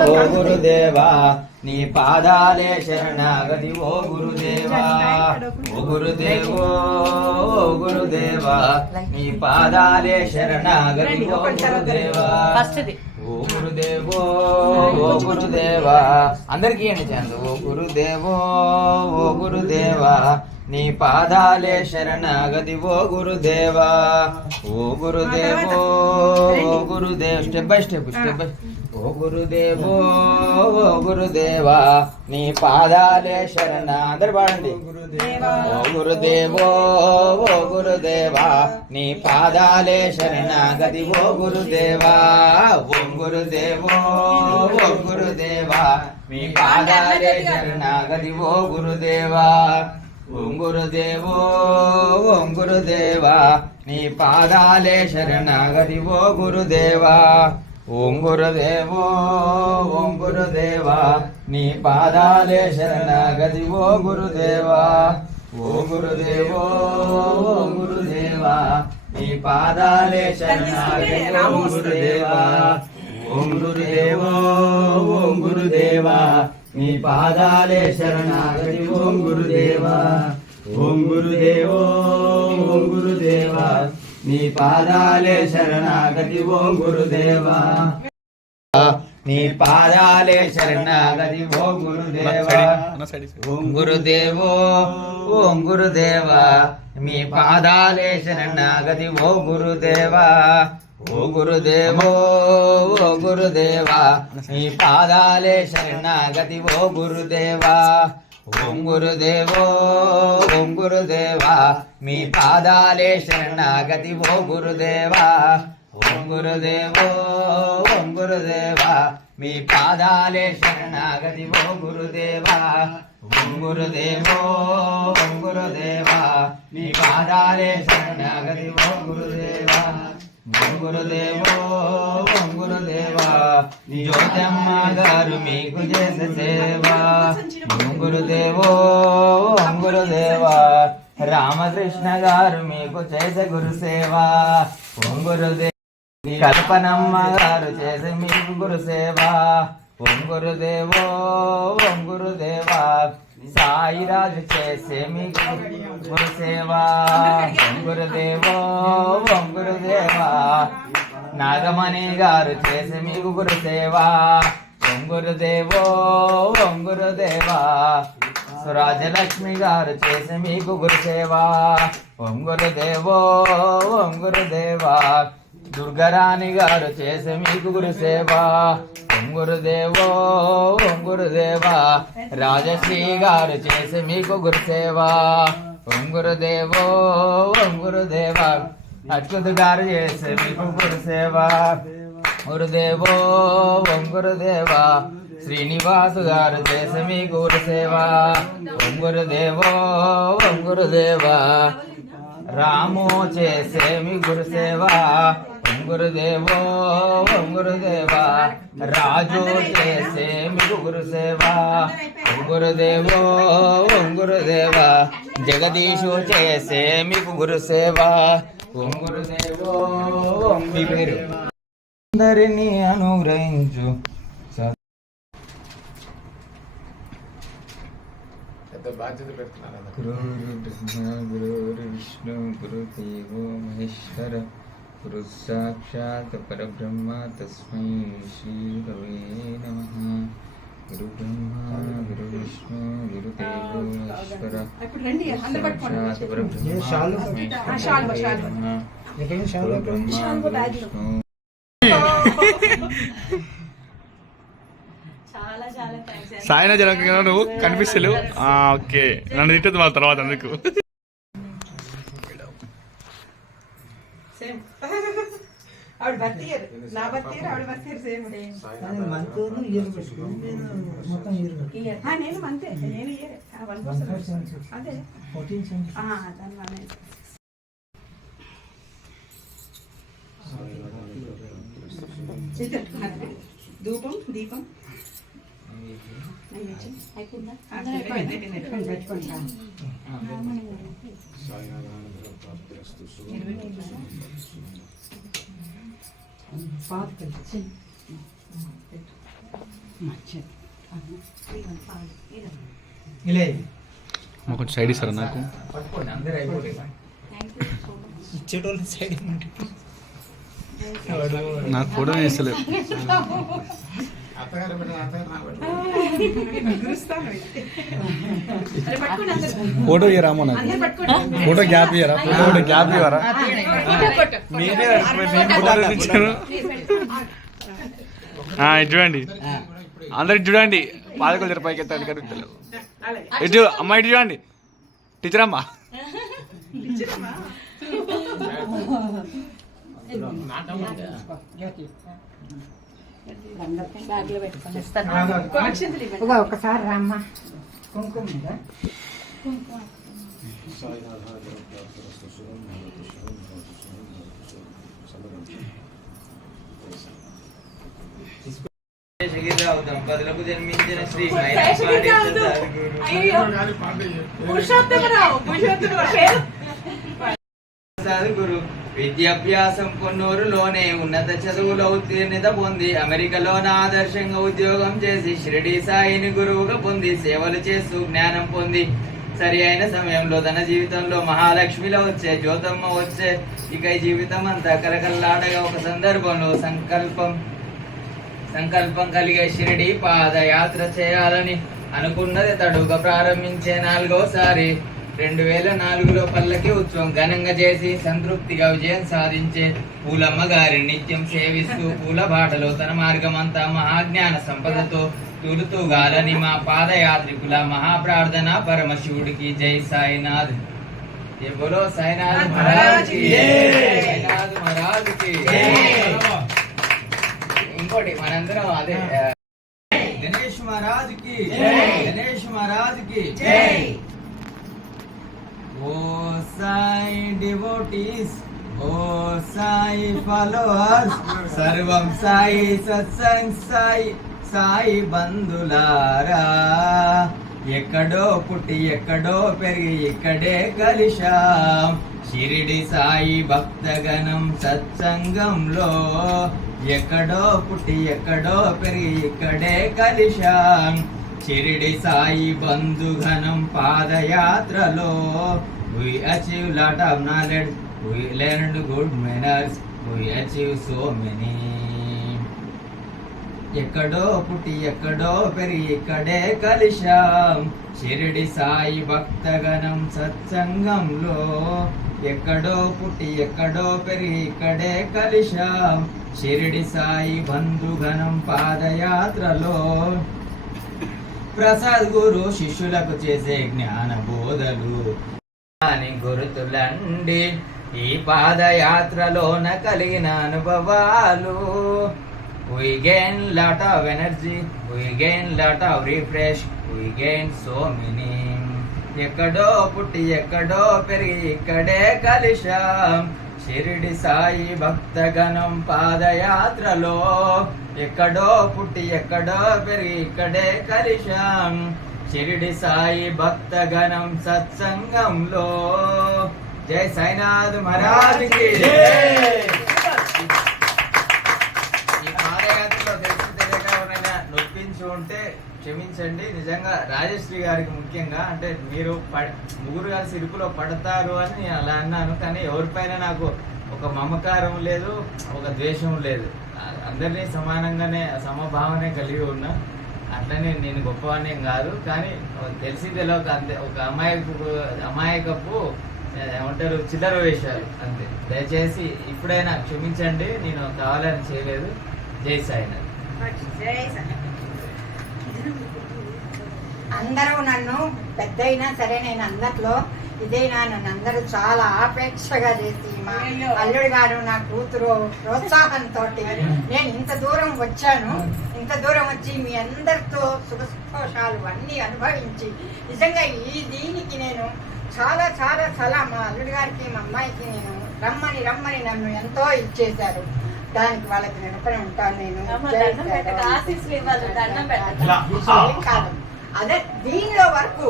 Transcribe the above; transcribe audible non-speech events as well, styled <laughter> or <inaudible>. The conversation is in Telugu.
ఓ గురుదేవా నీ పాదాలే శరణాగతి ఓ గురుదేవా. ఓ గురుదేవో ఓ గురుదేవా. నీ పాదాలే శరణాగతి ఓ గురుదేవా. ఓ గురుదేవో ఓ గురుదేవా. అందరికీ ఏంటి చందు. ఓ గురుదేవో ఓ గురుదేవా. నీ పాదాలే శరణాగతి ఓ గురుదేవా. ఓ గురుదేవో ఓ Gurudev. Step by step step by ఓ గురుదేవో ఓ గురుదేవా నీ పాదాలే శరణ. అందరు పాడండి. ఓ గురుదేవో ఓ గురుదేవా నీ పాదాలే శరణాగతి ఓ గురుదేవా ఓ గురుదేవో ఓ గురుదేవా మీ పాదాలే శరణాగతి ఓ గురుదేవా ఓం గురుదేవో ఓం గురుదేవా నీ పాదాలే శరణాగతి ఓ గురుదేవా. ఓం గురుదేవో ఓం గురుదేవా నీ పాదాలే శరణాగతి ఓ గురుదేవా. ఓ గురుదేవో ఓం గురుదేవా నీ పాదాలే శరణాగతి ఓ గురుదేవా. ఓం గురుదేవో ఓం గురుదేవా నీ పాదాలే శరణాగతి ఓం గురుదేవా. ఓం గురుదేవో ఓం గురుదేవా. నీ పాదాలే శరణాగతి ఓ గురుదేవా. నీ పాదాలే శరణాగతి ఓ గురుదేవా. ఓం గురుదేవో ఓం గురుదేవా. మీ పాదాలే శరణాగతి ఓ గురుదేవా. ఓ గురుదేవో ఓ గురుదేవా. మీ పాదాలే శరణాగతి ఓ గురుదేవా. ఓం గురుదేవో గురుదేవా మీ పాదాలే శరణాగతి ఓ గురుదేవా. ఓం గురుదేవో ఓం గురుదేవా. మీ పాదాలే శరణాగతి ఓ గురుదేవా. ఓం గురుదేవో ఓం గురుదేవా. మీ పాదాలే శరణాగతి ఓ గురుదేవా. ఓం గురుదేవో జ్యోతమ్మ గారు మీకు చేసే సేవ. గురుదేవో గురుదేవా. రామకృష్ణ గారు మీకు చేసే గురు సేవ. ఓం గురుదేవ కల్పనమ్మ గారు చేసే మీకు గురు సేవ. ఓం గురుదేవో ఓం గురుదేవా. సాయిరాజు చేసే మీకు గురు సేవ. ఓం గురుదేవో ఓం గురుదేవా. నాగమణి గారు చేసే మీకు గురు సేవ ఓం గురుదేవో ఓం గురుదేవా. సురాజలక్ష్మి గారు చేసే మీకు గురు సేవ ఓం గురుదేవో ఓం గురుదేవా. దుర్గరాణి గారు చేసే మీకు గురు సేవ ఓం గురుదేవో ఓం గురుదేవా. రాజశ్రీ గారు చేసే మీకు గురు సేవ ఓం గురుదేవో ఓం గురుదేవా. అచ్యుత్ గారు చేసే మీకు గురుదేవో ఓం గురుదేవా శ్రీనివాసు గారు చేసే మీ గురు సేవ. ఓం గురుదేవో ఓం గురుదేవా రాము చేసే మీ గురు సేవ. ఓం గురుదేవో ఓం గురుదేవా రాజు చేసే మీ గురు సేవ. ఓం గురుదేవో ఓం గురుదేవా జగదీషు చేసే మీకు గురు సేవ. ఓం గురుదేవో ఓం మీ పేరు? అందరినీ అనుగ్రహించు. గురు విష్ణు గురు దేవో మహేశ్వర గురు సాక్షాత్ పరబ్రహ్మ తస్మై శ్రీ సాయన జనక నువ్వు కనిపిస్తలేవు? ఆ, ఓకే. నన్ను తిట్టదు మళ్ళీ తర్వాత అందుకు. ఆవిడ భర్తీ ఇయర్ నా భర్తీ ఇయర్ ఆవిడ భర్తీ ఇయర్ సేమ్ మంత్ ఇయర్ పెట్టుకుంటే మొత్తం ఇయర్ ఆ, నేను అంతే నేను ఇయర్ వన్ పర్సెంట్ అదే ఫోర్టీన్ సెవెంటీ ఆ, దాని వల్ల చేతి పెట్టుకున్నారా? ధూపం దీపం అయిపోయింది, పెట్టుకోండి. పాత ఇలా మాకు సైడ్ ఇస్తారా నాకు ఇచ్చేటోళ్ళు సైడ్ నాకు ఫోటో వేస్తలేదు <laughs> అత్తగారు. ఫోటో అందరూ పట్టుకోండి. ఫోటో గ్యాప్ ఇయ్యరా ఫోటో గ్యాప్ ఇవ్వరా చూడండి. అందరు ఇటు చూడండి. పాదకులు జర పైకి ఎత్తాడు కరుగుతలేదు అలాగే. ఇటు అమ్మ ఇటు చూడండి. టీచర్ అమ్మా ఇచ్చిరమ్మా. ఒకసారి రామ్మ. కుంకుమ మీద శశగిరిరావు దంపతులకు జన్మించిన శ్రీ. పురుషోత్తమరావు పురుషోత్తమరావు. పేరు? సద్గురు విద్యాభ్యాసం కొన్నూరులోనే ఉన్నత చదువులో ఉత్తీర్ణత పొంది అమెరికాలోన ఆదర్శంగా ఉద్యోగం చేసి షిరిడి సాయిని గురువుగా పొంది సేవలు చేస్తూ జ్ఞానం పొంది సరి అయిన సమయంలో తన జీవితంలో మహాలక్ష్మిలో వచ్చే జ్యోతమ్మ వచ్చే ఇక జీవితం అంతా కలకల్లాడగా ఒక సందర్భంలో సంకల్పం సంకల్పం కలిగే షిరిడి పాదయాత్ర చేయాలని అనుకున్నది తడుగా ప్రారంభించే నాలుగోసారి రెండు వేల నాలుగులో పల్లకి ఉత్సవం ఘనంగా చేసి సంతృప్తిగా విజయం సాధించే పూలమ్మ గారిని నిత్యం సేవిస్తూ పూల బాటలో తన మార్గమంతా మహాజ్ఞాన సంపదతో తూలుతూ గాలని మా పాదయాత్రికుల మహాప్రార్థన పరమశివుడికి జై సాయినాథ్. బోలో సాయినాథ్ ఇంకోటి మనందరం అదే గణేష్ మహారాజ్కి గణేష్ మహారాజ్కి సాయి డివోటీస్ ఓ సాయి ఫాలోవర్స్. సర్వం సాయి సత్సంగ్ సాయి సాయి బంధులారా. ఎక్కడో పుట్టి ఎక్కడో పెరిగి ఇక్కడే కలిశాం. షిరిడి సాయి భక్తగణం సత్సంగంలో. ఎక్కడో పుట్టి ఎక్కడో పెరిగి ఇక్కడే కలిశాం. షిరిడి సాయి బంధుఘనం పాదయాత్రలో. We achieve lot of knowledge. We learned good manners. We achieve so many. ఎక్కడో పుట్టి ఎక్కడో పెరిగి ఇక్కడే కలిశాం. షిరిడి సాయి భక్తగణం సత్సంగంలో. ఎక్కడో పుట్టి ఎక్కడో పెరిగి ఇక్కడే కలిశాం. షిరిడి సాయి బంధుగణం పాదయాత్రలో. ప్రసాద్ గురు శిష్యులకు చేసే జ్ఞాన బోధలు. అని గురుతులండి. ఈ పాదయాత్రలోన కలిగిన అనుభవాలు. We gain lot of energy we gain lot of refresh we gain so many ఎక్కడో పుట్టి ఎక్కడో పెరిగి ఇక్కడే కలిశాం. షిరిడి సాయి భక్తగణం పాదయాత్రలో. ఎక్కడో పుట్టి ఎక్కడో పెరిగి ఇక్కడే కలిశాం. షిరిడి సాయి భక్తగణం సత్సంగంలో. జై సాయినాథ్ మహారాజ్ ఈ పాదయాత్రలో తెలిసి తెలియక ఎవరైనా నొప్పించి ఉంటే క్షమించండి. నిజంగా రాజశ్రీ గారికి ముఖ్యంగా అంటే మీరు పడ- ముగ్గురు కలిసి ఇరుకులో పడతారు అని నేను అలా అన్నాను. కానీ ఎవరిపైన నాకు ఒక మమకారం లేదు ఒక ద్వేషం లేదు. అందరినీ సమానంగానే సమభావనే కలిగి ఉన్నా అట్లనే నేను గొప్పవాడిని ఏం కాదు కానీ తెలిసి తెలియక అంతే. ఒక అమాయకు అమాయకపు ఏమంటారు చిల్లర వేషాలు అంతే. దయచేసి ఇప్పుడైనా క్షమించండి నేను కావాలని చేయలేదు. జై సాయినాథ్. సాయి. అందరూ నన్ను పెద్దయినా సరే నేను అందట్లో ఇదైనా నన్ను అందరూ చాలా ఆపేక్షగా చేసి మా. అల్లుడు గారు నా కూతురు ప్రోత్సాహంతో నేను ఇంత దూరం వచ్చాను. ఇంత దూరం వచ్చి మీ అందరితో సుఖ సంతోషాలు అన్నీ అనుభవించి నిజంగా ఈ దీనికి నేను చాలా చాలా చాలా మా అల్లుడు గారికి మా అమ్మాయికి నేను రమ్మని రమ్మని నన్ను ఎంతో ఇచ్చేశారు. దానికి వాళ్ళకి నేను ఒకనే ఉంటాను నేను? కాదు. అదే దీనిలో వరకు